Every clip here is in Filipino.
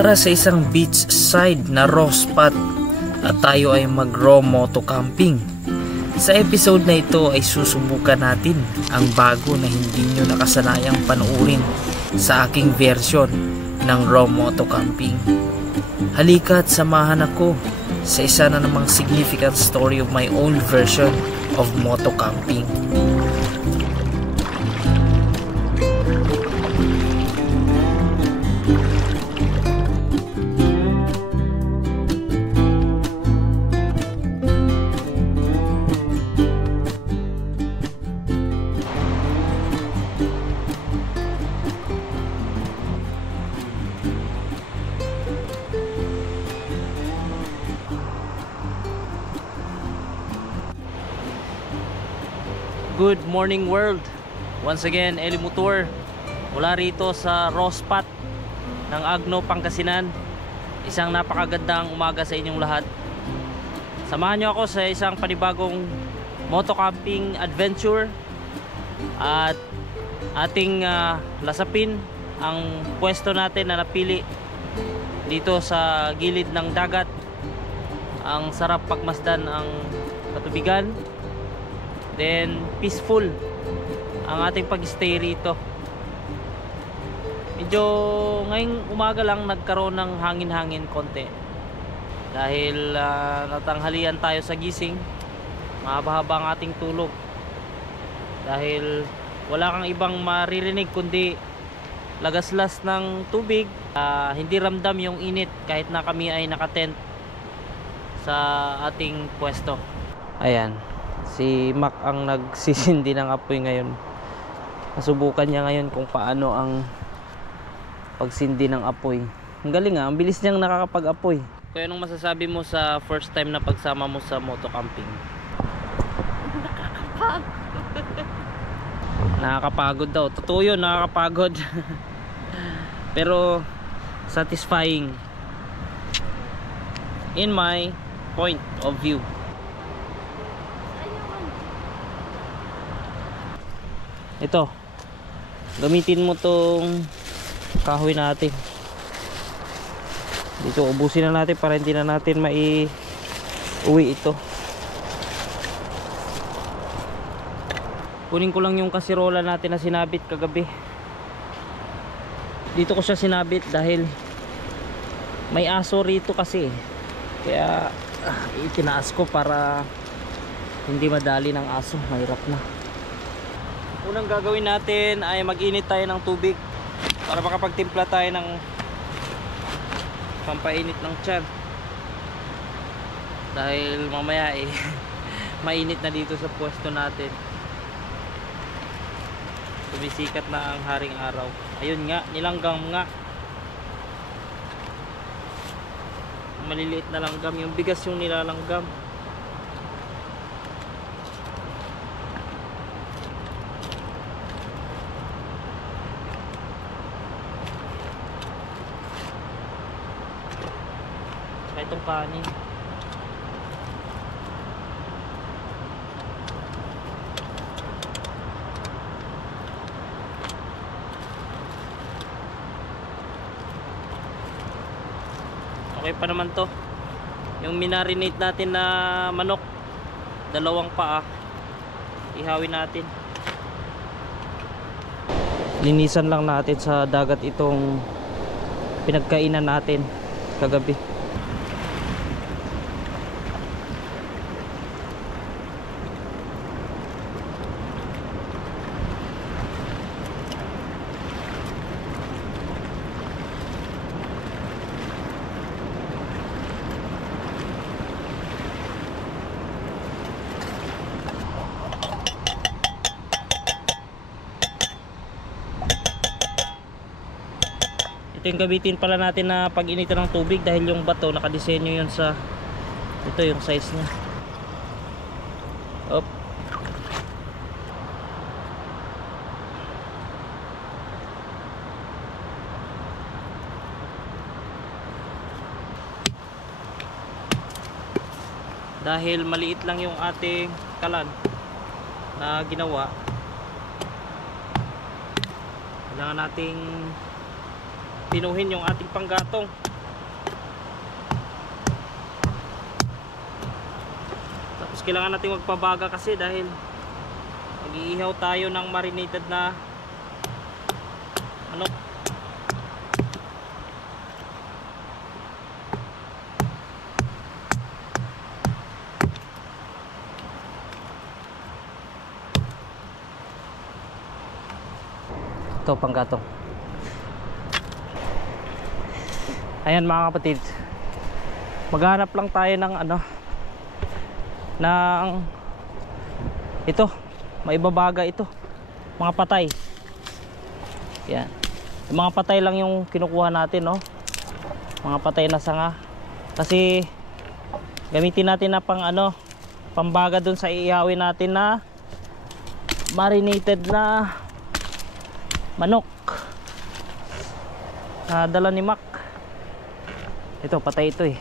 Tara sa isang beachside na raw spot at tayo ay mag-raw moto camping. Sa episode na ito ay susubukan natin ang bago na hindi nyo nakasanayang panoorin sa aking version ng raw moto camping. Halika at samahan ako sa isa na namang significant story of my own version of moto camping. Good morning world. Once again, Eli Motor mula rito sa raw spot ng Agno, Pangasinan. Isang napakagandang umaga sa inyong lahat. Samahan nyo ako sa isang panibagong moto camping adventure at ating lasapin ang pwesto natin na napili dito sa gilid ng dagat. Ang sarap pagmasdan ang katubigan. Then peaceful ang ating pag-stay rito. Medyo ngayong umaga lang nagkaroon ng hangin-hangin konti dahil natanghalian tayo sa gising. Mahaba-haba ang ating tulog dahil wala kang ibang maririnig kundi lagaslas ng tubig. Hindi ramdam yung init kahit na kami ay nakatent sa ating pwesto. Ayan, si Mac ang nagsisindi ng apoy ngayon. Nasubukan niya ngayon kung paano ang pagsindi ng apoy. Ang galing ang bilis niyang nakakapag-apoy. Kaya anong masasabi mo sa first time na pagsama mo sa moto camping? Nakakapagod daw. Totoo yun, nakakapagod. Pero satisfying in my point of view. Ito, gamitin mo tong kahoy natin dito, ubusin na natin para hindi na natin uwi ito. Kunin ko lang yung kasirola natin na sinabit kagabi. Dito ko siya sinabit dahil may aso rito kasi, kaya itinaas ko para hindi madali ng aso. Mahirap na. Unang gagawin natin ay mag-init tayo ng tubig para makapagtimpla tayo ng pampainit ng tiyan, dahil mamaya mainit na dito sa pwesto natin. Sumisikat na ang haring araw. Ayun nga, nilanggam nga, maliliit na langgam, yung bigas yung nilalanggam. Itong kanin. Okay pa naman to. Yung minarinate natin na manok, 2 paa, ihawin natin. Linisan lang natin sa dagat itong pinagkainan natin kagabi. Ito yung gamitin pala natin na pag-initan ng tubig dahil yung bato nakadesenyo yun sa ito yung size niya. Up. Dahil maliit lang yung ating kalan na ginawa, kailangan nating pinuhin yung ating panggatong. kailangan natin magpabaga kasi dahil mag-iihaw tayo ng marinated na manok. Ito panggatong. Ayan mga kapatid, maghanap lang tayo ng ng ito, maibabaga ito, mga patay. Yan, yung mga patay lang yung kinukuha natin, no? Mga patay na sanga, kasi gamitin natin na pang pambaga dun sa iihawin natin na marinated na manok na dala ni Mac. Ito patay ito eh.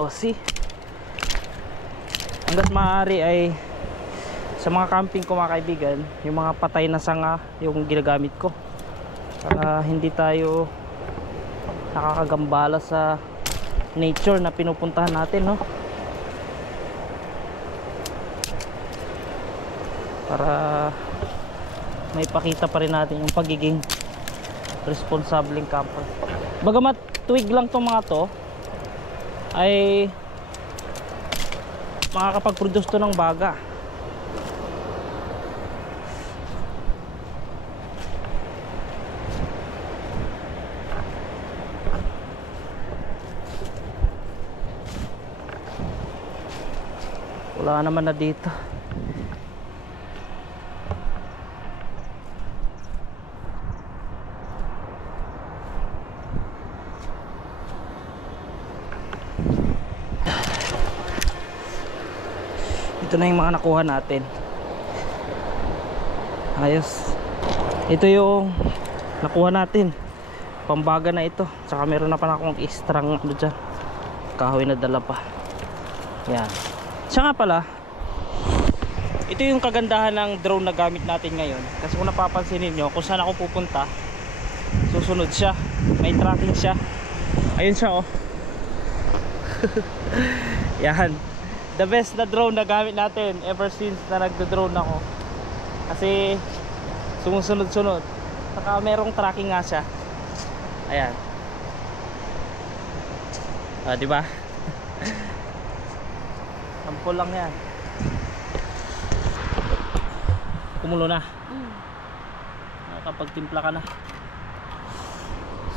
Oh, see, hanggat maaari ay sa mga camping ko mga kaibigan, yung mga patay na sanga yung ginagamit ko para hindi tayo nakakagambala sa nature na pinupuntahan natin, no? Para may pakita pa rin natin yung pagiging responsableng camper. Bagamat tuwig lang tong mga to, ay makakapag-produce to ng baga. Wala naman na dito. Ito na yung mga nakuha natin. Ayos. Ito yung nakuha natin, pambaga na ito. Tsaka meron na pa akong extrang dyan, kahoy na dala pa. Yan. Siya nga pala, ito yung kagandahan ng drone na gamit natin ngayon. Kasi kung napapansin niyo, kung saan ako pupunta, susunod siya. May tracking siya. Ayun siya, oh. Yan, the best na drone na gamit natin ever since na nagdo-drone ako. Kasi sumusunod-sunod. Saka merong tracking nga siya. Ayan. Di ba? Sampol lang yan. Kumulo na. Nakapagtimpla ka na.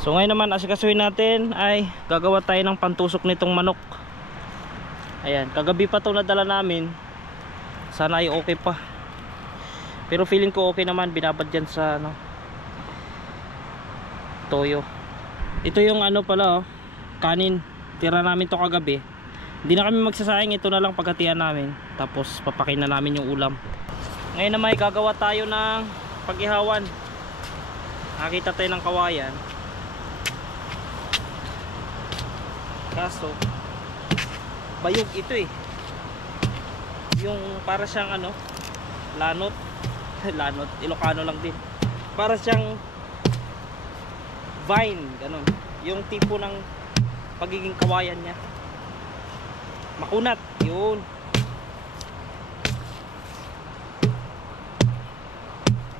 So ngayon naman asikasuhin natin ay gagawa tayo ng pantusok nitong manok. Ayan, kagabi pa ito nadala namin. Sana ay okay pa. Pero feeling ko okay naman, binabad dyan sa toyo. Ito yung pala, oh, kanin. Tira namin to kagabi. Hindi na kami magsasayang, ito na lang paghatian namin. Tapos papakin na namin yung ulam. Ngayon na may gagawa tayo ng pag-ihawan. Nakita tayo ng kawayan. Kaso bayog ito eh. Yung para siyang lanot. Lanot, Ilocano lang din. Para siyang vine, ganun. Yung tipo ng pagiging kawayan niya. Makunat, yun.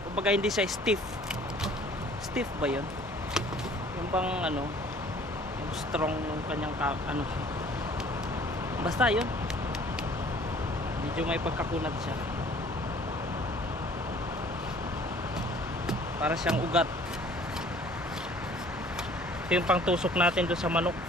Kumbaga hindi siya stiff. Stiff ba yun? Yung bang yung strong ng kanyang basta yun, medyo may pagkakunat siya. Para siyang ugat. Ito yung pangtusok natin doon sa manok.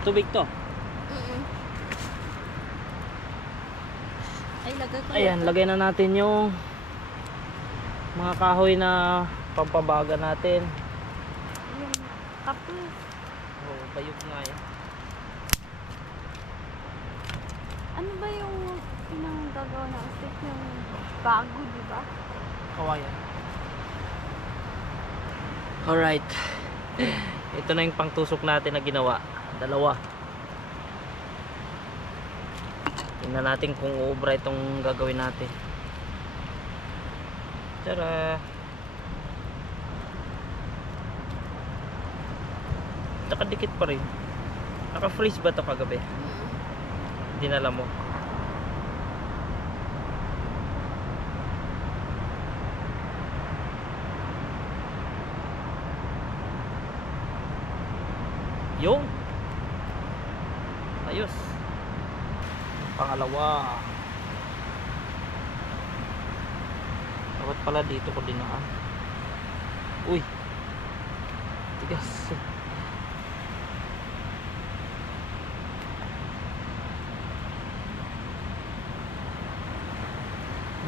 Tubig to. Ay, lagay ko. Ayan, lagay na natin yung mga kahoy na pampabaga natin. Yung kapis. Oh, bayog nga yan. Ano ba yung pinanggagawa ng stick yung bago, di ba? Kawayan. Alright. Ito na yung pangtusok natin na ginawa. Dalawa. Tingnan natin kung uubra itong gagawin natin. Tara. Nakadikit pa rin. Naka-freeze ba ito kagabi? Dinala mo. Yung ayos. Pangalawa. Dapat pala dito ko dinaan. Uy, tigas.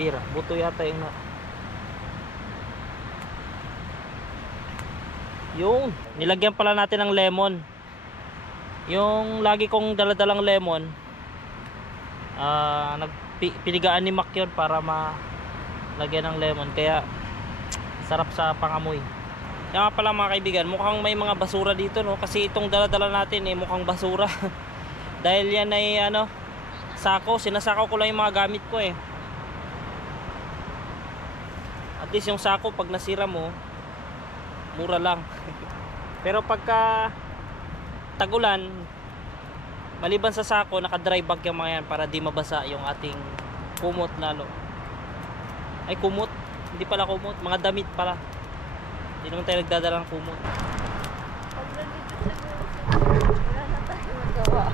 Bira, buto yata yung yung nilagyan pala natin ng lemon. Yung lagi kong daladalang lemon, pinigaan ni Mac yun para malagyan ng lemon, kaya sarap sa pangamoy. Kaya nga pala mga kaibigan, mukhang may mga basura dito, no? Kasi itong daladala natin mukhang basura. Dahil yan ay sako, sinasako ko lang yung mga gamit ko At least yung sako pag nasira mo, mura lang. Pero pagka tagulan, maliban sa sako, naka-dry bag yung mga yan para di mabasa yung ating kumot lalo. Ay, kumot, hindi pala kumot, mga damit pala. Hindi naman tayo nagdadala ng kumot. Pag nandito sa gusto, wala na tayo magawa.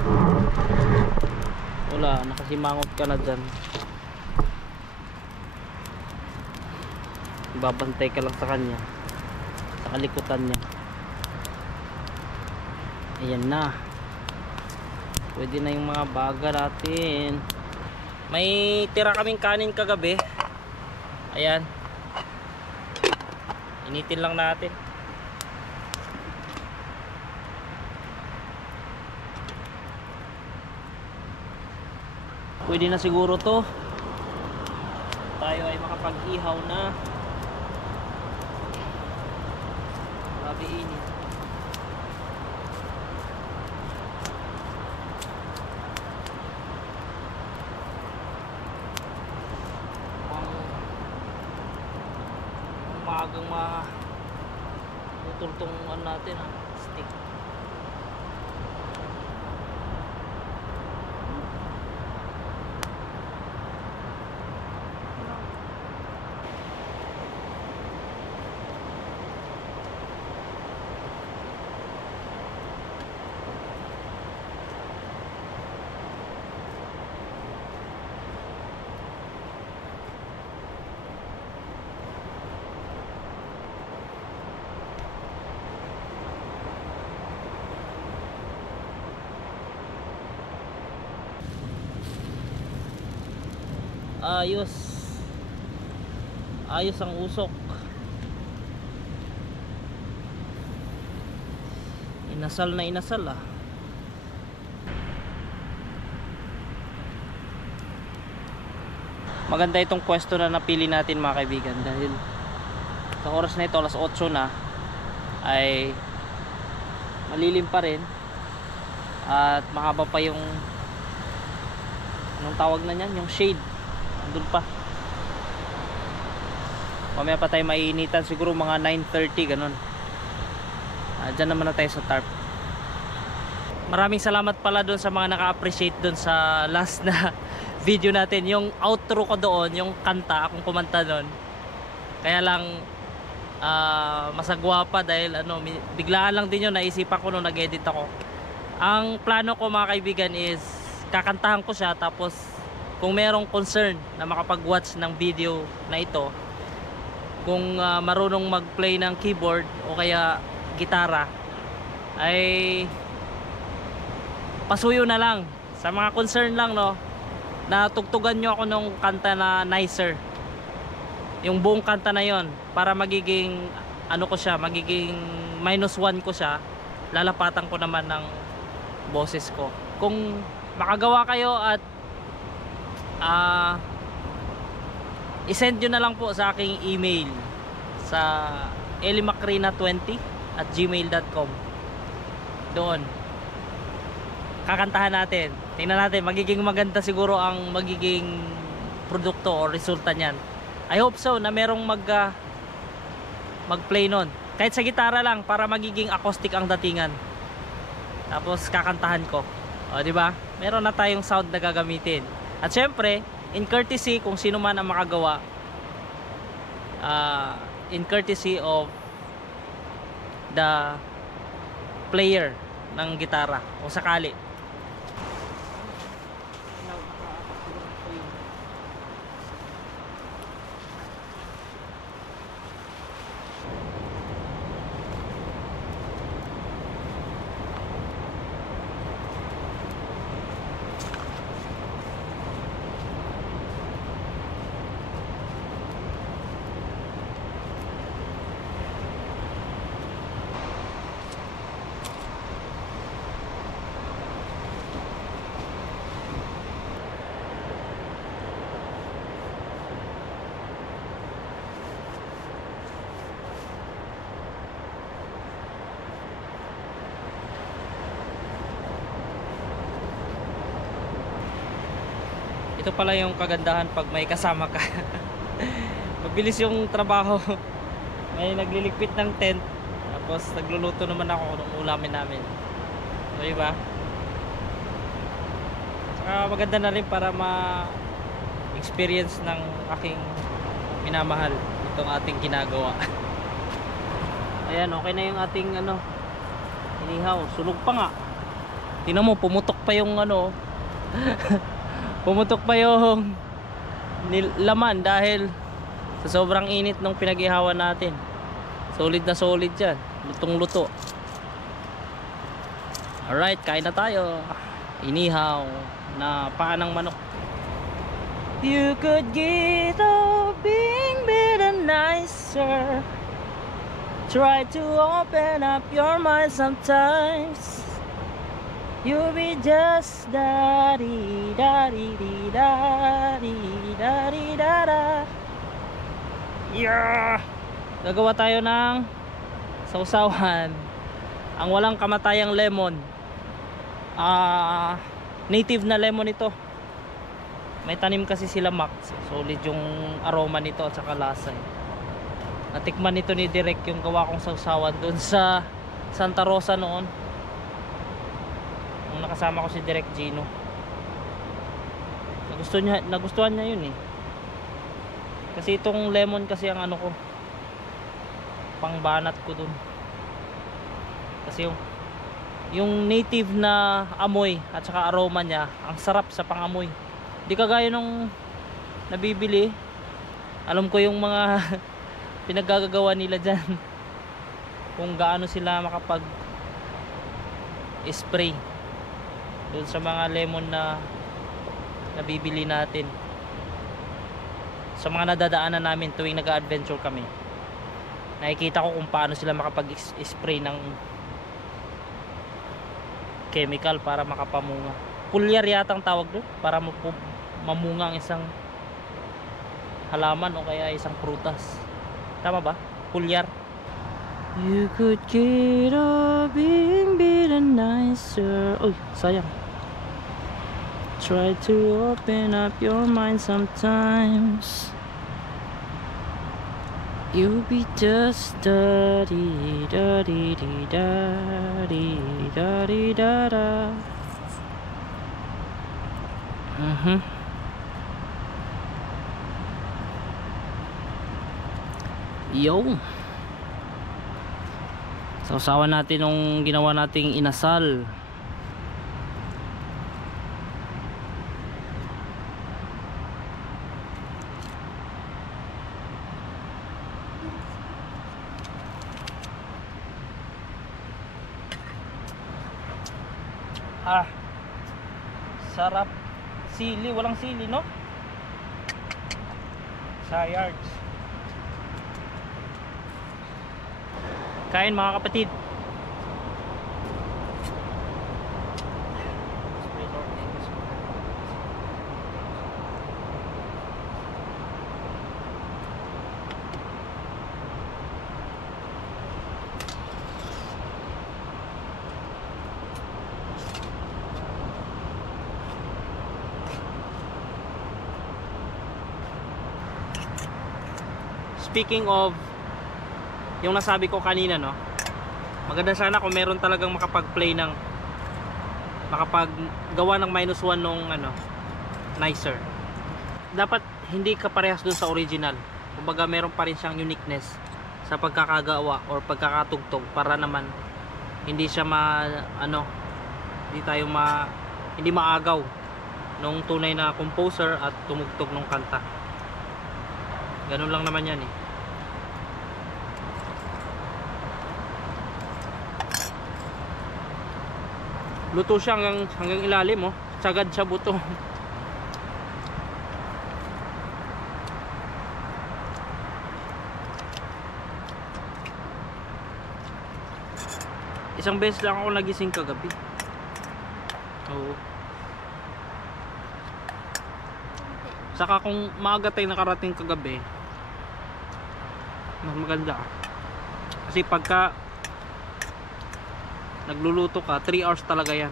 Wala, nakasimangot ka na dyan. Babantay ka lang sa kanya, sa kalikutan niya. Ayan na, pwede na yung mga baga natin. May tira kaming kanin kagabi. Ayan, initin lang natin. Pwede na siguro to. Tayo ay makapag-ihaw na. Grabe init. Maagang maputol tong natin stick. Ayos, ayos ang usok. Inasal na inasal Maganda itong pwesto na napili natin mga kaibigan, dahil sa oras na ito, alas 8 na, ay malilim pa rin at mahaba pa yung anong tawag na yan, yung shade andun pa. Mamaya pa tayo maiinitan, siguro mga 9:30 ganun. Dyan naman na tayo sa tarp. Maraming salamat pala doon sa mga naka-appreciate doon sa last na video natin. Yung outro ko doon, yung kanta, akong kumanta doon. Kaya lang masagwa pa dahil biglaan lang din yun, naisipan ko nung nag-edit ako. Ang plano ko mga kaibigan is kakantahan ko siya, tapos kung merong concern na makapag-watch ng video na ito, kung marunong mag-play ng keyboard o kaya gitara, ay pasuyo na lang. Sa mga concern lang, no, na tugtugan nyo ako nung kanta na Nicer, yung buong kanta na yon, para magiging ko siya, magiging -1 ko siya, lalapatan ko naman ng boses ko. Kung makagawa kayo at i-send nyo na lang po sa aking email sa elimacrina20@gmail.com. Doon kakantahan natin. Tingnan natin, magiging maganda siguro ang magiging produkto o resulta niyan. I hope so na merong mag-play nun. Kahit sa gitara lang para magiging acoustic ang datingan. Tapos kakantahan ko. O di ba? Meron na tayong sound na gagamitin. At syempre, in courtesy kung sino man ang makagawa, in courtesy of the player ng gitara kung sakali. Ito pala yung kagandahan pag may kasama ka. Mabilis yung trabaho. May nagliligpit ng tent, tapos nagluluto naman ako ng ulamin namin. So, diba? Saka maganda na rin para ma-experience ng aking minamahal itong ating ginagawa. Ayan, okay na yung ating inihaw. Sunog pa nga. Tingnan mo, pumutok pa yung pumutok pa yung laman dahil sa sobrang init ng pinag-ihawan natin. Solid na solid yan. Lutong luto. Alright, kain na tayo. Inihaw na paa ng manok. You could get a being better nicer. Try to open up your mind sometimes. You'll be just da-dee da-dee da-dee da-dee da-da. Yeah! Gagawa tayo ng sausawan. Ang walang kamatayang lemon. Native na lemon ito. May tanim kasi sila Max. Solid yung aroma nito at saka lasa. Natikman nito ni Direk yung gawa kong sausawan doon sa Santa Rosa noon. Nakasama ko si Direk Gino. Nagustuhan niya yun eh. Kasi itong lemon kasi ang ko, pangbanat ko dun. Kasi yung native na amoy at saka aroma niya, ang sarap sa pangamoy. Di kagaya nung nabibili. Alam ko yung mga pinaggagawa nila dyan. Kung gaano sila makapag spray doon sa mga lemon na nabibili natin sa mga nadadaanan namin tuwing nag-adventure kami. Nakikita ko kung paano sila makapag-spray ng chemical para makapamunga. Pulyar yatang tawag doon para mamunga ang isang halaman o kaya isang prutas. Tama ba? Pulyar. You could get a being better nicer. Uy, sayang. Try to open up your mind sometimes. You'll be just da-dee da-dee da-dee da-dee da-da. Yo. Sausawan natin nung ginawa nating inasal. Sarap. Sili, walang sili, no? Sayards. Kain mga kapatid. speaking of yung nasabi ko kanina, no, maganda sana kung meron talagang makapag-play ng makapaggawa ng -1 nung ano, nicer. Dapat hindi kaparehas dun sa original. Kumbaga meron pa rin siyang uniqueness sa pagkakagawa or pagkakatugtog para naman hindi siya hindi maagaw nung tunay na composer at tumugtog nung kanta. Ganun lang naman yan eh. Luto siya hanggang ilalim, oh. Sagad siya buto. Isang beses lang ako nagising kagabi. Oo. Saka kung maaga tayo nakarating kagabi, mas maganda. Kasi pagka nagluluto ka, 3 hours talaga yan.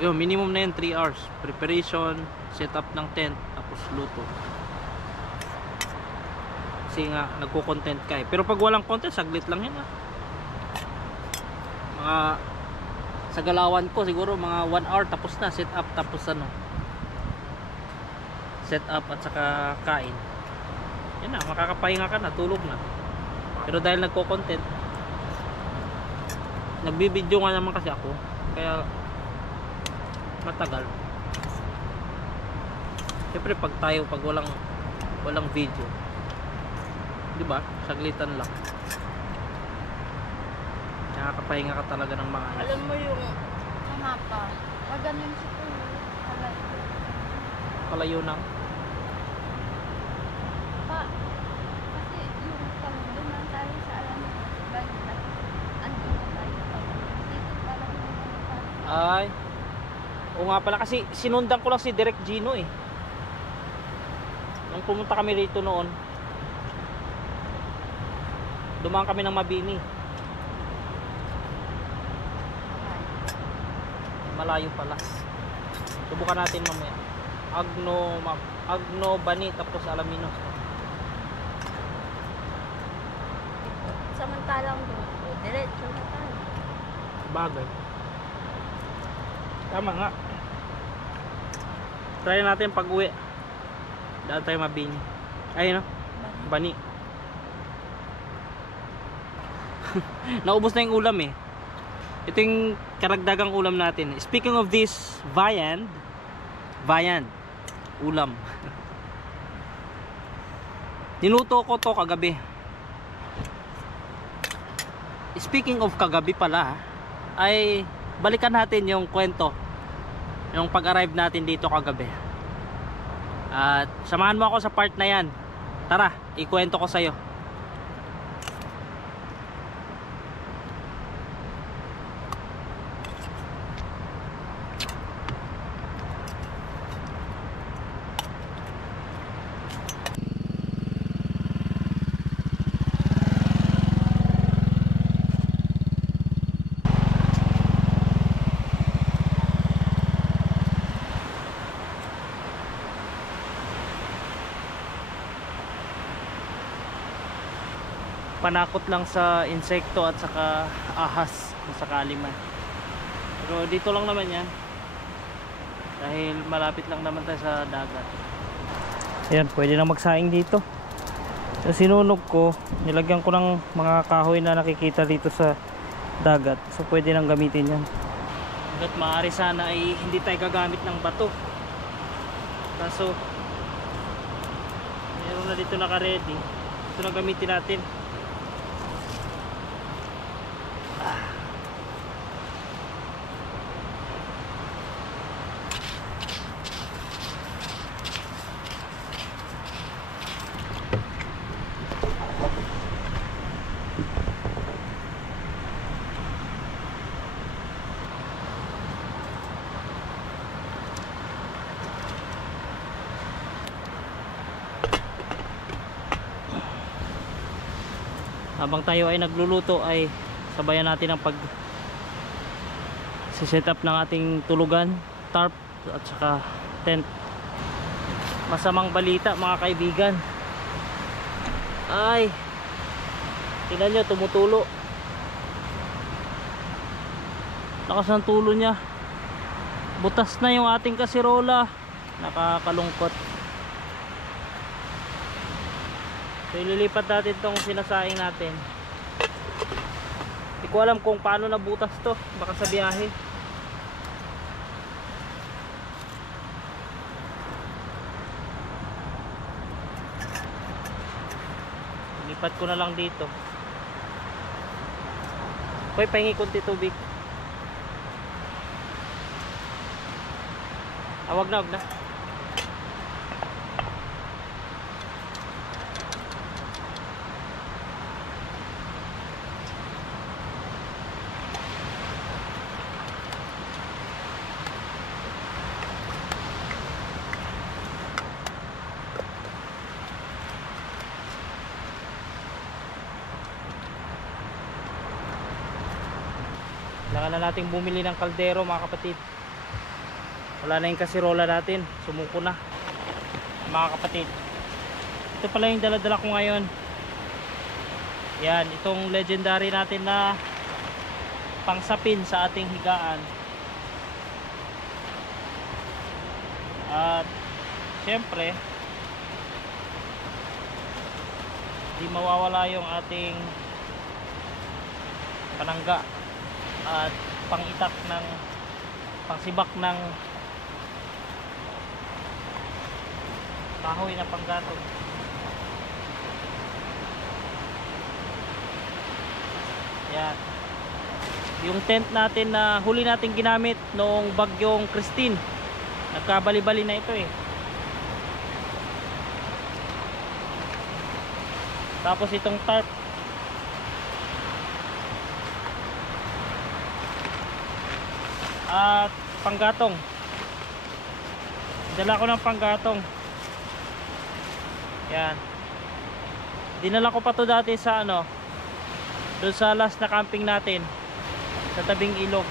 Minimum na yan, 3 hours. Preparation, setup ng tent, tapos luto. Kasi nga, nagko-content ka eh. Pero pag walang content, saglit lang yan ah. Sa galawan ko, siguro mga 1 hour, tapos na, setup, tapos setup at saka kain. Yan na, makakapahinga ka na, tulog na. Pero dahil nagko-content, nagbibideo nga naman kasi ako, kaya matagal. Siyempre pag walang video, di ba? Saglitan lang. Nakakapahinga ka talaga ng mga anak. Alam mo yung mapa, maganon siya po. Palayo na. Kasi yung pag duman tayo sa alam mo, andun na tayo. Dito parang Ay. O nga pala, kasi sinundan ko lang si Direk Gino eh. Nung pumunta kami rito noon, dumaan kami ng Mabini. Malayo pala. Subukan natin mamaya. Agno Bani tapos Alaminos. samantalang doon, diretso na tayo. Bagay. Tama nga. Try natin pag uwi. Daan tayo Mabini. Ayun no? Bani. Naubos na yung ulam eh. Ito yung karagdagang ulam natin. Speaking of this, viand ulam. Niluto ko to kagabi. Speaking of kagabi pala, ay balikan natin yung kwento yung pag-arrive natin dito kagabi. At samahan mo ako sa part na yan. Tara, ikwento ko sa'yo. Panakot lang sa insekto at saka ahas kung sakali man. Pero dito lang naman yan dahil malapit lang naman tayo sa dagat. Ayan, pwede na magsaing dito. Yung sinunog ko, nilagyan ko ng mga kahoy na nakikita dito sa dagat, so pwede nang gamitin yan. Hanggat maaari sana ay hindi tayo gagamit ng bato, kaso meron na dito naka-ready. Ito na gamitin natin. Habang tayo ay nagluluto ay sabayan natin ang pag set up ng ating tulugan, tarp at saka tent. Masamang balita mga kaibigan, Ay, tingnan nyo, tumutulo. Lakas ng tulo niya. Butas na yung ating kasirola. Nakakalungkot. So ililipat natin tong sinasaing natin. Hindi ko alam kung paano nabutas to. Baka sa biyahe. Lipat ko na lang dito. Hoy, pahingi konti tubig. Wag na, wag na. Kailangan na nating bumili ng kaldero, mga kapatid. Wala na yung kasirola natin, sumuko na, mga kapatid. Ito pala yung dala-dala ko ngayon. Yan, itong legendary natin na pangsapin sa ating higaan. At syempre di mawawala yung ating panangga at pangitak ng pangsibak ng kahoy na panggatong. Yan. Yung tent natin na huli natin ginamit noong bagyong Christine. Nagkabali-bali na ito eh. Tapos itong tarp. At panggatong. Dala ko ng panggatong. Yan. Dinala ko pa to dati sa ano, doon sa last na camping natin sa tabing ilog.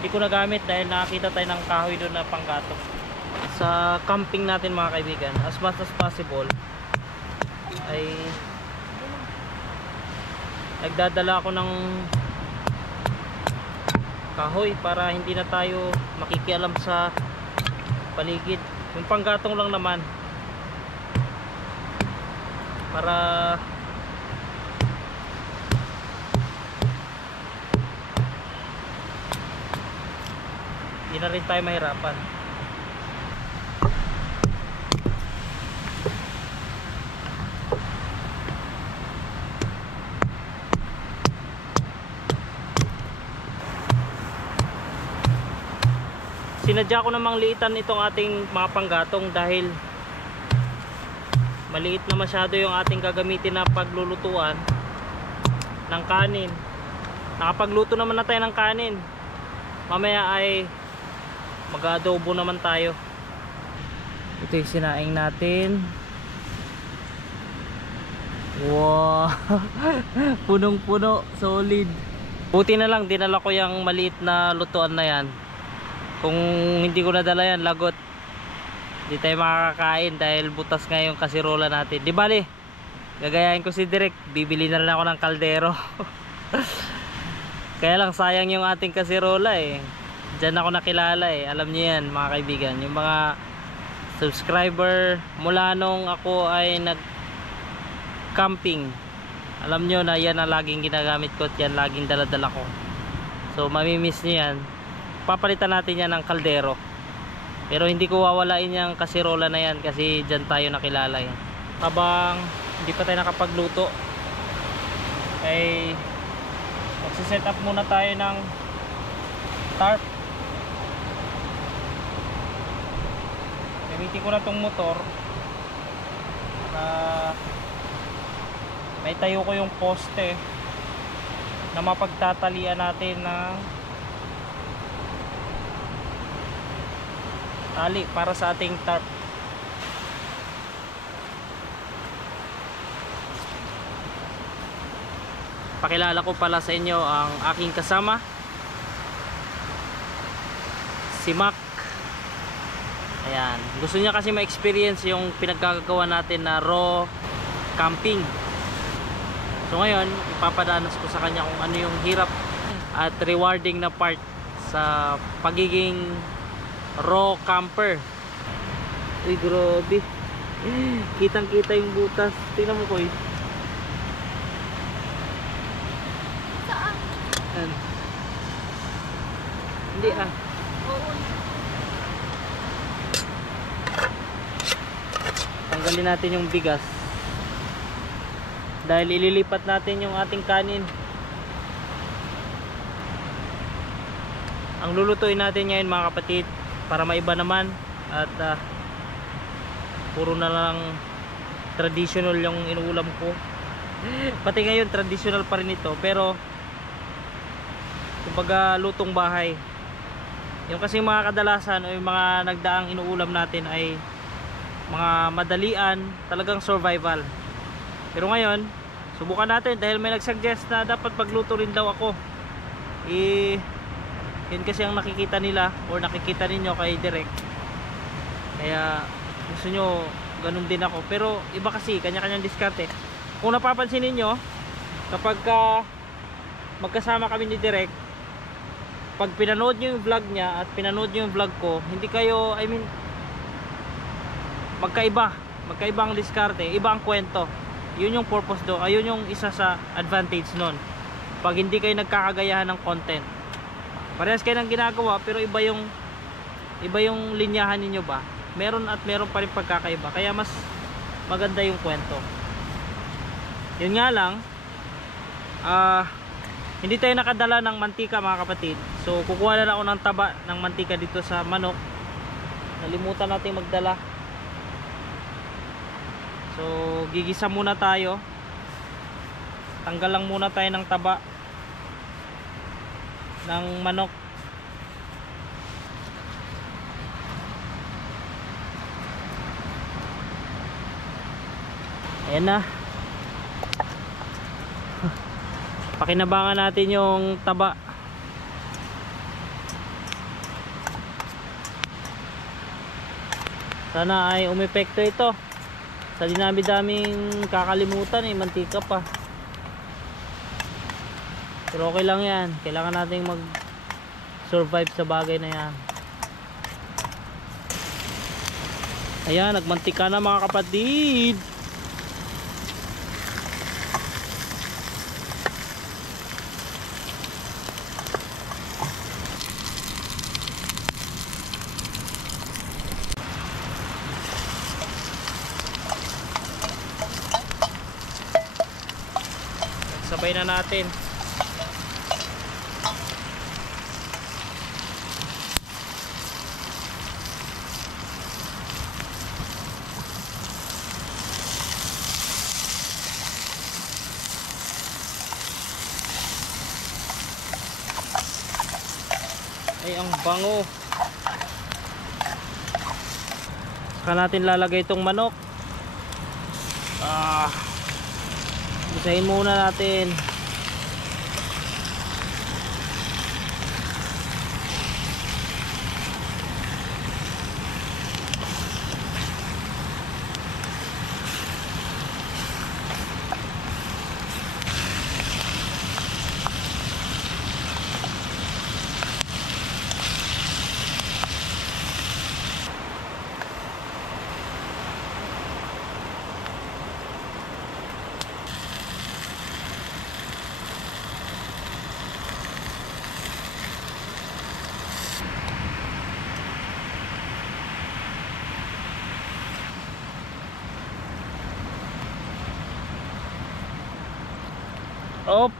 Hindi ko nagamit dahil nakakita tayo ng kahoy doon na panggatong. Sa camping natin, mga kaibigan, as much as possible ay nagdadala ako ng kahoy para hindi na tayo makikialam sa paligid. Yung panggatong lang naman para hindi na rin tayo mahirapan. Sinadya ko namang liitan itong ating mga panggatong dahil maliit na masyado yung ating gagamitin na paglulutuan ng kanin. Nakapagluto naman na tayo ng kanin. Mamaya ay mag-adobo naman tayo. Ito yung sinaing natin. Wow. Punong-puno, solid. Buti na lang dinala ko yung maliit na lutuan na yan. Kung hindi ko nadala yan, lagot. Hindi tayo makakakain dahil butas nga yung kasirola natin. Di bali, gagayahin ko si Direk. Bibili na rin ako ng kaldero. Kaya lang sayang yung ating kasirola eh. Diyan ako nakilala eh. Alam niyo yan, mga kaibigan. Yung mga subscriber mula nung ako ay nag camping, alam nyo na yan ang laging ginagamit ko at yan laging daladala ko. So mamimiss nyo yan. Papalitan natin yan ng kaldero. Pero hindi ko wawalain yung kasirola na yan kasi dyan tayo nakilala yan. Habang hindi pa tayo nakapagluto ay magsiset up muna tayo ng tarp. Gamitin ko na tong motor para may tayo ko yung poste na mapagtatalian natin ng tali para sa ating tarp. Pakilala ko pala sa inyo ang aking kasama, si Mac. Ayan, gusto niya kasi ma-experience yung pinaggagawa natin na raw camping. So ngayon, ipapadanas ko sa kanya kung ano yung hirap at rewarding na part sa pagiging raw camper. Uy, grabe. Kitang kita yung butas. Tingnan mo, Koy. Saan? Yan. Hindi ah. Oo. Tanggalin natin yung bigas. Dahil ililipat natin yung ating kanin. Ang lulutuin natin ngayon mga kapatid, para maiba naman at puro na lang traditional yung inuulam ko. Pati ngayon traditional pa rin ito, pero kumbaga lutong bahay. Yung kasi mga kadalasan o yung mga nagdaang inuulam natin ay mga madalian, talagang survival. Pero ngayon, subukan natin dahil may nagsuggest na dapat magluto rin daw ako. Yun kasi ang nakikita nila or nakikita ninyo kay Direk. Kaya gusto nyo ganun din ako. Pero iba kasi, kanya-kanyang diskarte. Kung napapansin ninyo, kapag magkasama kami ni Direk, pag pinanood nyo yung vlog niya at pinanood nyo yung vlog ko, hindi kayo, I mean, magkaiba ang diskarte, iba ang kwento. Yun yung purpose do, ayun yung isa sa advantage nun. Pag hindi kayo nagkakagayahan ng content, parehas kayo ng ginagawa pero iba yung linyahan ninyo ba, meron pa rin pagkakaiba, kaya mas maganda yung kwento. Yun nga lang, hindi tayo nakadala ng mantika mga kapatid, so kukuha na ako ng taba ng mantika dito sa manok. Nalimutan natin magdala. So gigisa muna tayo, tanggal lang muna tayo ng taba ng manok. Ayan na, pakinabangan natin yung taba. Sana ay umepekto ito. Sa dinami-daming kakalimutan mantika pa. Pero okay lang yan, kailangan nating mag survive sa bagay na yan. Ayan, nagmantika na mga kapatid. Sabay na natin. Ay, ang bango. Saka natin lalagay itong manok. Isahin muna natin. Op.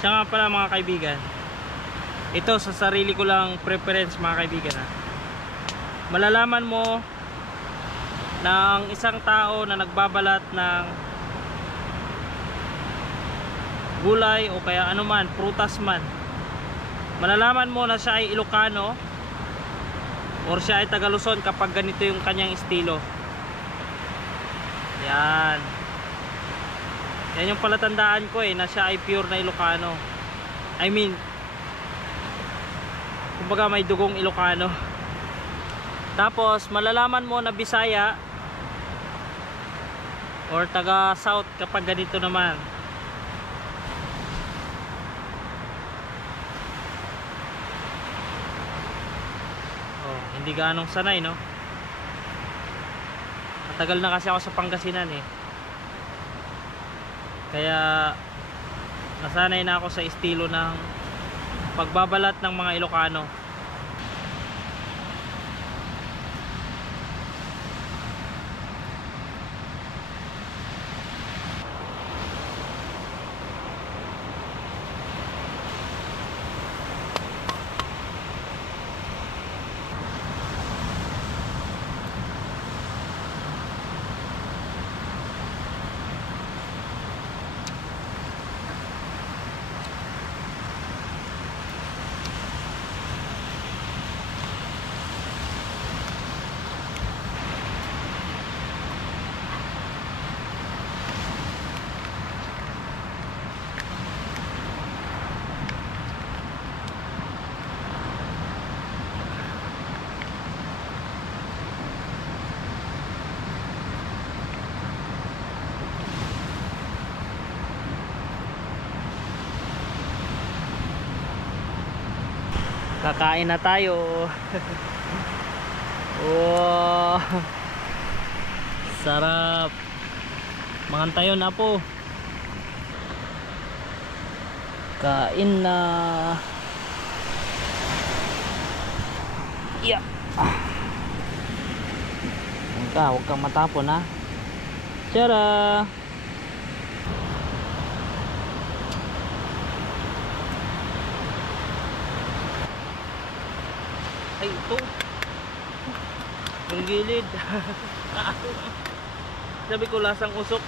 Siya nga pala mga kaibigan, ito sa sarili ko lang preference mga kaibigan ha. Malalaman mo ng isang tao na nagbabalat ng gulay o kaya anuman, prutas man, malalaman mo na siya ay Ilocano or siya ay taga Luzon kapag ganito yung kanyang estilo. Yan. Yan yung palatandaan ko na siya ay pure na Ilocano. I mean, kumbaga may dugong Ilocano. Tapos malalaman mo na Bisaya or taga south kapag ganito naman. Oh, hindi ganong sanay, no? Matagal na kasi ako sa Pangasinan eh. Kaya nasanay na ako sa estilo ng pagbabalat ng mga Ilocano. Kakain na tayo. Wow, sarap. Mangantayon na po. Kain na. Yeah. Huwag kang matapon ha. Tara. Ay, ito yung gilid. Sabi ko lasang usok.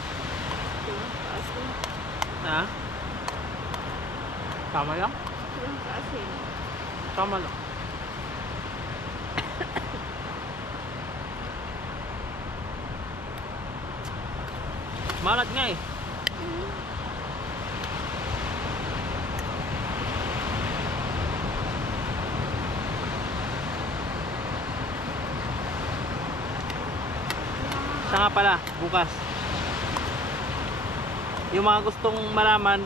Ha? Tama lang? Tama lang. Malat nga eh. Siya nga pala, bukas yung mga gustong malaman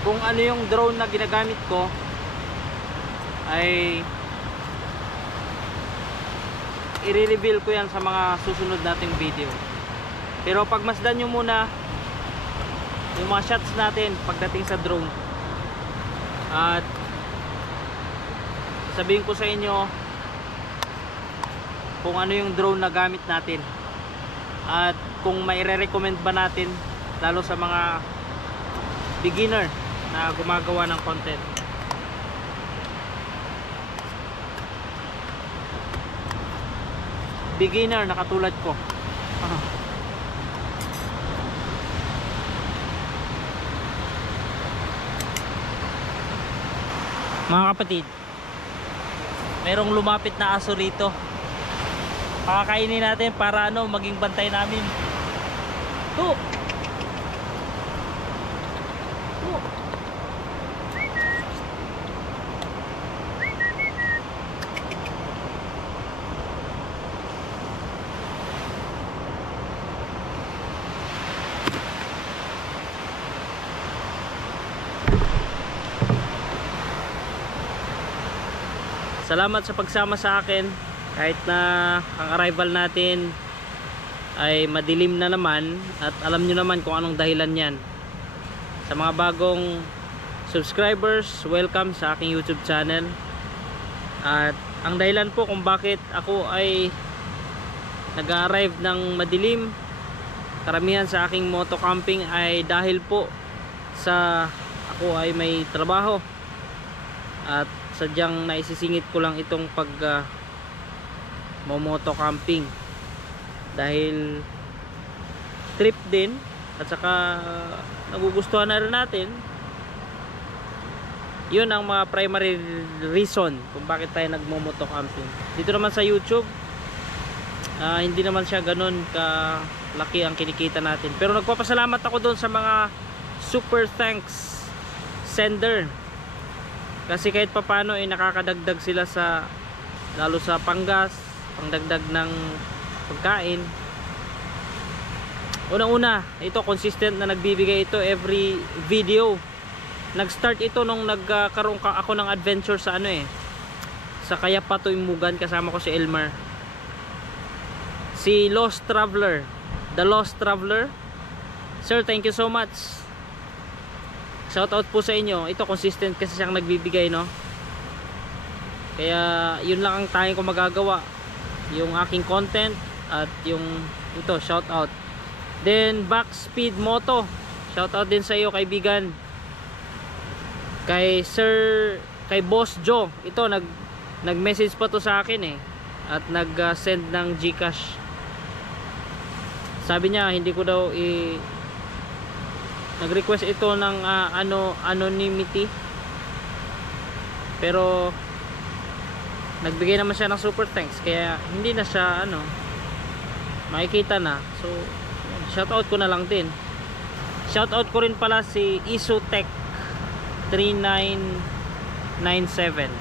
kung ano yung drone na ginagamit ko ay i-reveal ko yan sa mga susunod nating video. Pero pagmasdan nyo muna yung mga shots natin pagdating sa drone, at sabihin ko sa inyo kung ano yung drone na gamit natin at kung may re-recommend ba natin lalo sa mga beginner na gumagawa ng content. Beginner na katulad ko. Mga kapatid, merong lumapit na aso rito. Pakakainin natin para ano, maging bantay namin. To. Salamat sa pagsama sa akin kahit na ang arrival natin ay madilim na naman, at alam nyo naman kung anong dahilan yan. Sa mga bagong subscribers, welcome sa aking YouTube channel. At ang dahilan po kung bakit ako ay nag-arrive ng madilim, karamihan sa aking moto camping, ay dahil po sa ako ay may trabaho at sadyang naisisingit ko lang itong pag moto camping dahil trip din, at saka nagugustuhan na rin natin. Yun ang mga primary reason kung bakit tayo nagmo-moto camping. Dito naman sa YouTube, hindi naman siya ganun kalaki ang kinikita natin, pero nagpapasalamat ako doon sa mga super thanks sender, kasi kahit papano ay nakakadagdag sila sa, lalo sa panggas, pangdagdag ng pagkain. Unang-una, ito consistent na nagbibigay ito every video. Nag-start ito nung nagkaroon ako ng adventure sa ano sa Kayapato Imugan, kasama ko si Elmar. Si Lost Traveler, The Lost Traveler. Sir, thank you so much. Shout out po sa inyo. Ito consistent kasi siyang nagbibigay, no? Kaya yun lang ang tanging ko magagawa. Yung aking content at yung ito, shout out. Then Backspeed Moto, shout out din sa iyo kaibigan. Kay Boss Joe, ito nag-message pa to sa akin at nag-send ng GCash. Sabi niya hindi ko daw nag-request ito ng anonymity. Pero nagbigay naman siya ng super thanks, kaya hindi na siya makikita na. So shoutout ko na lang din. Shoutout ko rin pala si Isotech 3997.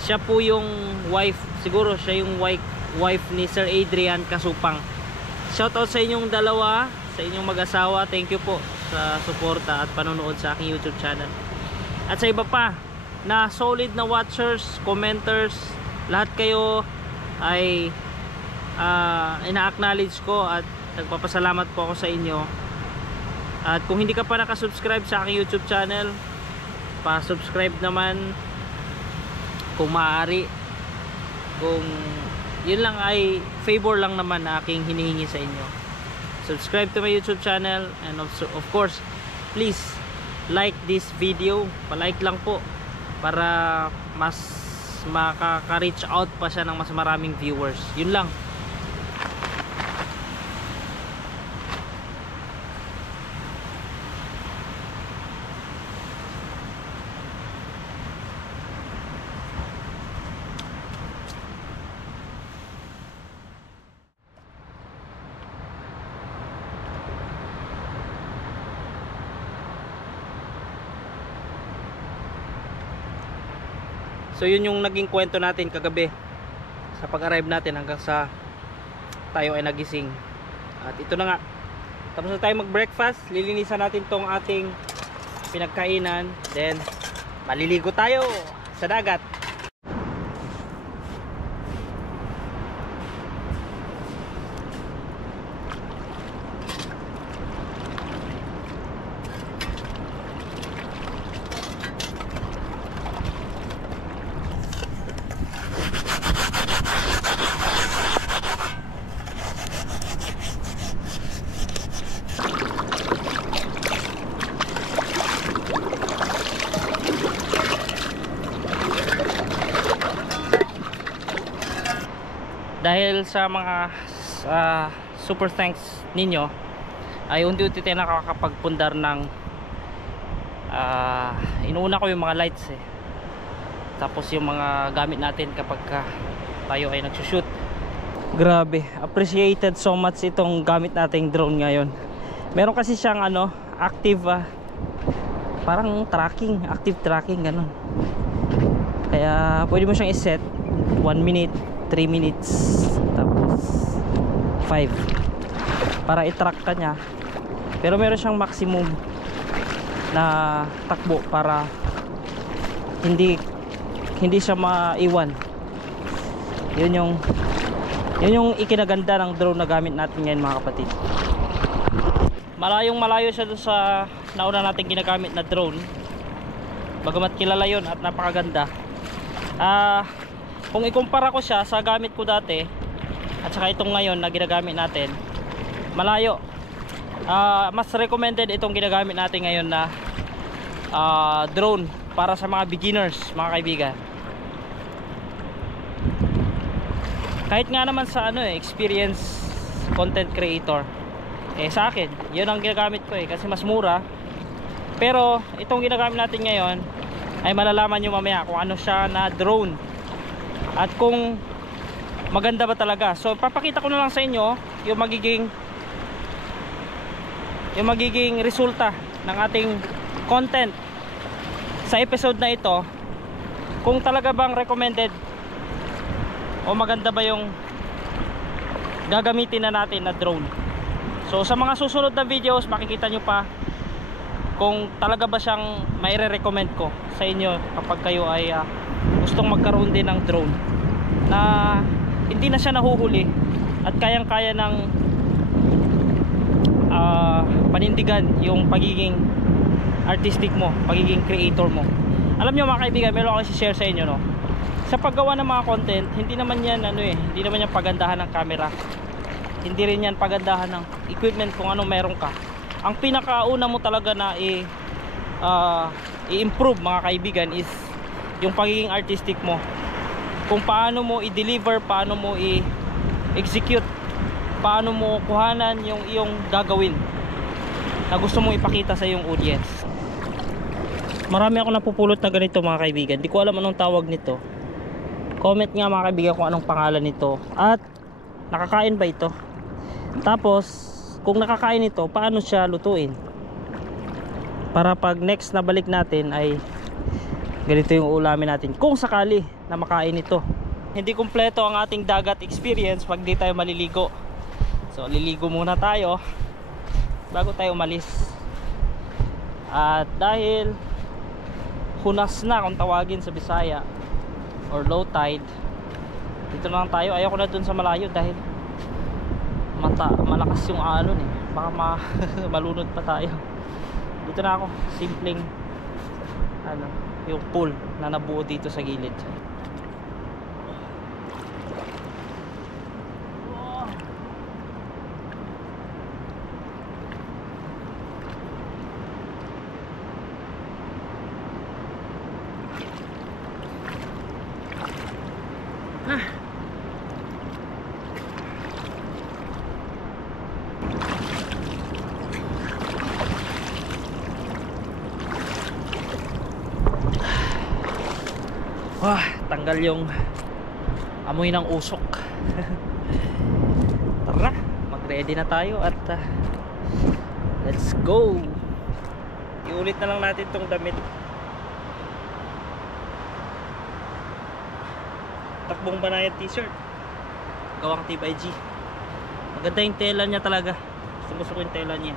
Siya po yung wife, siguro siya yung wife ni Sir Adrian Kasupang. Shoutout sa inyong dalawa, sa inyong mag-asawa. Thank you po sa suporta at panonood sa aking YouTube channel. At sa iba pa na solid na watchers, commenters, lahat kayo ay ina-acknowledge ko at nagpapasalamat po ako sa inyo. At kung hindi ka pa nakasubscribe sa aking YouTube channel, pa-subscribe naman kung maaari. Kung yun lang ay favor lang naman na aking hinihingi sa inyo. Subscribe to my YouTube channel, and also, of course, please like this video. Pa-like lang po para mas makaka-reach out pa siya ng mas maraming viewers. Yun lang. So yun yung naging kwento natin kagabi sa pag-arrive natin hanggang sa tayo ay nagising. At ito na nga, tapos na tayo mag-breakfast. Lilinisan natin tong ating pinagkainan, then maliligo tayo sa dagat. Dahil sa mga super thanks ninyo ay unti-unti tayo nakakapagpundar ng inuuna ko yung mga lights tapos yung mga gamit natin kapag tayo ay nagsushoot. Grabe, appreciated so much itong gamit nating drone ngayon. Meron kasi siyang active parang tracking, active tracking ganun. Kaya pwede mo siyang iset 1 minute, 3 minutes, tapos 5 para i-track ka niya. Pero meron siyang maximum na takbo para hindi siya maiwan. Yun yung ikinaganda ng drone na gamit natin ngayon mga kapatid. Malayo siya dun sa nauna natin ginagamit na drone, bagamat kilala yun at napakaganda. Kung ikumpara ko siya sa gamit ko dati at saka itong ngayon na ginagamit natin, malayo. Mas recommended itong ginagamit natin ngayon na drone para sa mga beginners, mga kaibigan. Kahit nga naman sa experience content creator, sa akin yun ang ginagamit ko kasi mas mura. Pero itong ginagamit natin ngayon ay malalaman nyo mamaya kung ano siya na drone at kung maganda ba talaga. So papakita ko na lang sa inyo yung magiging resulta ng ating content sa episode na ito, kung talaga bang recommended o maganda ba yung gagamitin na natin na drone. So sa mga susunod na videos, makikita nyo pa kung talaga ba siyang maire-recommend ko sa inyo kapag kayo ay gustong magkaroon din ng drone na hindi na siya nahuhuli at kayang-kaya ng panindigan yung pagiging artistic mo, pagiging creator mo. Alam nyo mga kaibigan, meron ako i-share sa inyo, no? Sa paggawa ng mga content, hindi naman yan hindi naman yan pagandahan ng camera, hindi rin yan pagandahan ng equipment kung ano meron ka. Ang pinakauna mo talaga na i-improve mga kaibigan is yung pagiging artistic mo, kung paano mo i-deliver, paano mo i-execute, paano mo kuhanan yung iyong gagawin na gusto mong ipakita sa iyong audience. Marami ako napupulot na ganito mga kaibigan, di ko alam anong tawag nito. Comment nga mga kaibigan kung anong pangalan nito at nakakain ba ito. Tapos kung nakakain ito, paano siya lutuin para pag next na balik natin ay ganito yung ulamin natin, kung sakali na makain ito. Hindi kumpleto ang ating dagat experience pag di tayo maliligo. So liligo muna tayo bago tayo umalis. At dahil hunas na kung tawagin sa Bisaya or low tide, dito na lang tayo. Ayoko na dun sa malayo dahil malakas yung alon baka malunod pa tayo. Dito na ako, simpleng yung pool na nabuo dito sa gilid. Tanggal yung amoy ng usok. Tara, mag-ready na tayo at let's go. Iulit na lang natin tong damit. Takbong banayad t-shirt, gawang Tibay G. Maganda yung tela niya talaga. Gusto ko yung tela niya.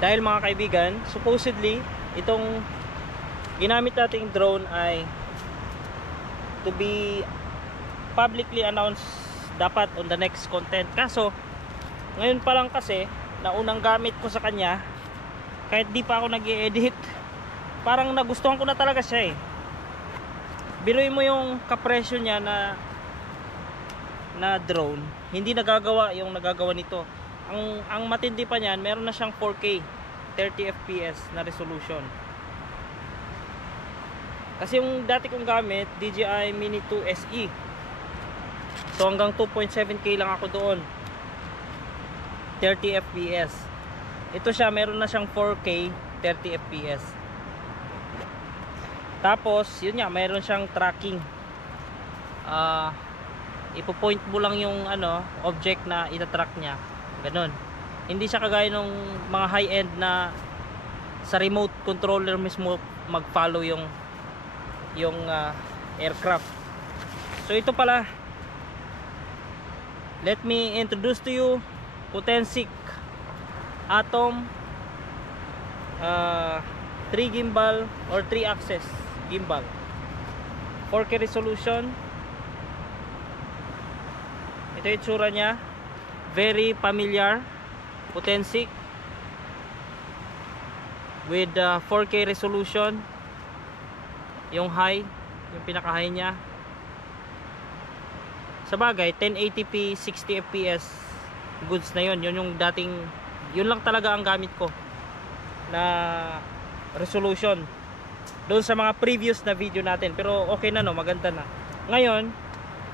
Dahil mga kaibigan, supposedly itong ginamit nating drone ay to be publicly announced dapat on the next content. Kaso ngayon pa lang kasi na unang gamit ko sa kanya, kahit di pa ako nag-i-edit, parang nagustuhan ko na talaga siya Biruin mo yung kapresyo niya na drone, hindi nagagawa yung nagagawa nito. Ang matindi pa niyan, meron na siyang 4K 30 fps na resolution. Kasi yung dati kong gamit, DJI Mini 2 SE, so hanggang 2.7K lang ako doon, 30 fps. Ito siya, meron na siyang 4K 30 fps. Tapos yun nga, meron siyang tracking. Ipo-point mo lang yung object na itatrack niya, ganun. Hindi siya kagaya ng mga high-end na sa remote controller mismo mag-follow yung aircraft. So ito pala, let me introduce to you Potensic Atom 3 gimbal or 3 axis gimbal, 4K resolution. Ito yung itsura niya, very familiar. Potensic with 4K resolution, yung high, yung pinaka high niya. Sa bagay 1080p 60 fps goods na yun. Yun yung dating, yun lang talaga ang gamit ko na resolution doon sa mga previous na video natin. Pero okay na, maganda na. Ngayon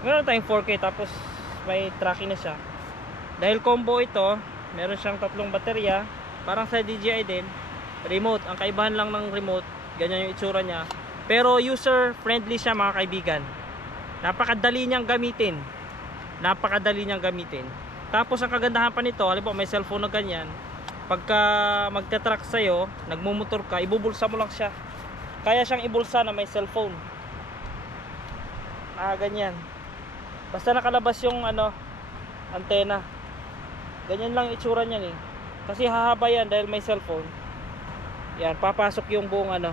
meron tayong 4K tapos may tracking na siya. Dahil combo ito, meron siyang 3 baterya, parang sa DJI din. Remote, ang kaibahan lang ng remote, ganyan yung itsura niya. Pero user friendly siya mga kaibigan. Napakadali niyang gamitin. Tapos ang kagandahan pa nito, halimbawa may cellphone na ganyan, pagka magte-track sa'yo, nagmumotor ka, ibubulsa mo lang siya. Kaya siyang ibulsa na may cellphone. Ganyan. Basta nakalabas yung ano, antena. Ganyan lang itsura niyan eh. Kasi hahaba yan dahil may cellphone. Yan, papasok yung buong ano.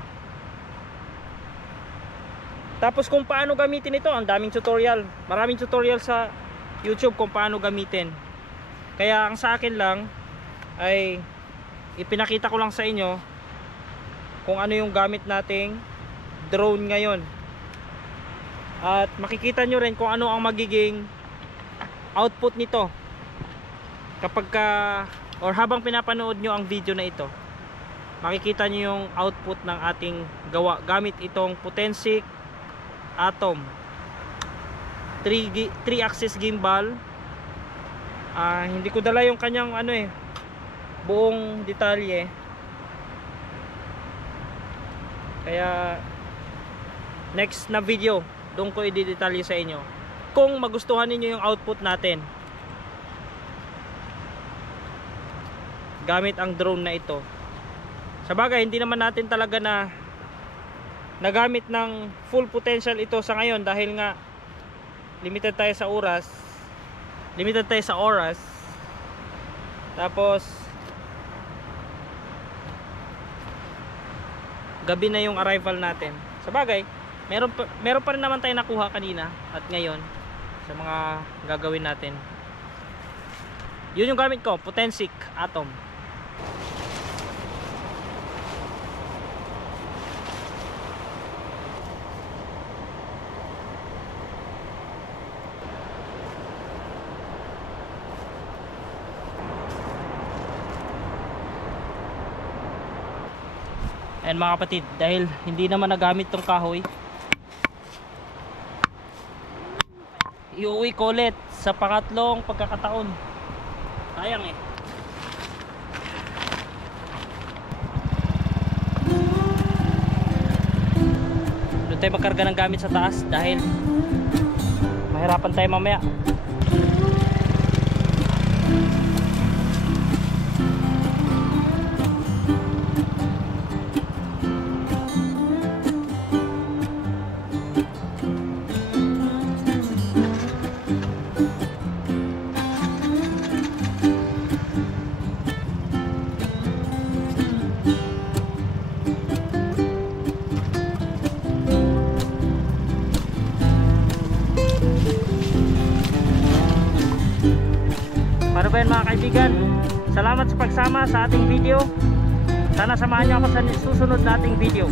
Tapos kung paano gamitin ito, ang daming tutorial. Maraming tutorial sa YouTube kung paano gamitin. Kaya ang sa akin lang ay ipinakita ko lang sa inyo kung ano yung gamit nating drone ngayon. At makikita nyo rin kung ano ang magiging output nito kapag or habang pinapanood nyo ang video na ito. Makikita nyo yung output ng ating gawa gamit itong Potensic Atom 3-axis gimbal. Hindi ko dala yung kanyang ano eh, buong detalye. Kaya next na video doon ko i-detalye sa inyo kung magustuhan niyo yung output natin gamit ang drone na ito. Sabagay hindi naman natin talaga na nagamit ng full potential ito sa ngayon dahil nga limited tayo sa oras. Tapos gabi na yung arrival natin. Sabagay meron pa rin naman tayo nakuha kanina at ngayon sa mga gagawin natin. Yun yung gamit ko, Potensic Atom. Ayan mga kapatid, dahil hindi naman nagamit tong kahoy, iuwi ko ulit sa pangatlong pagkakataon. Sayang eh. Doon tayo magkarga ng gamit sa taas dahil mahirapan tayo mamaya. Para ba yan mga kaibigan? Salamat sa pagsama sa ating video. Sana samahan niyo ako sa susunod nating video.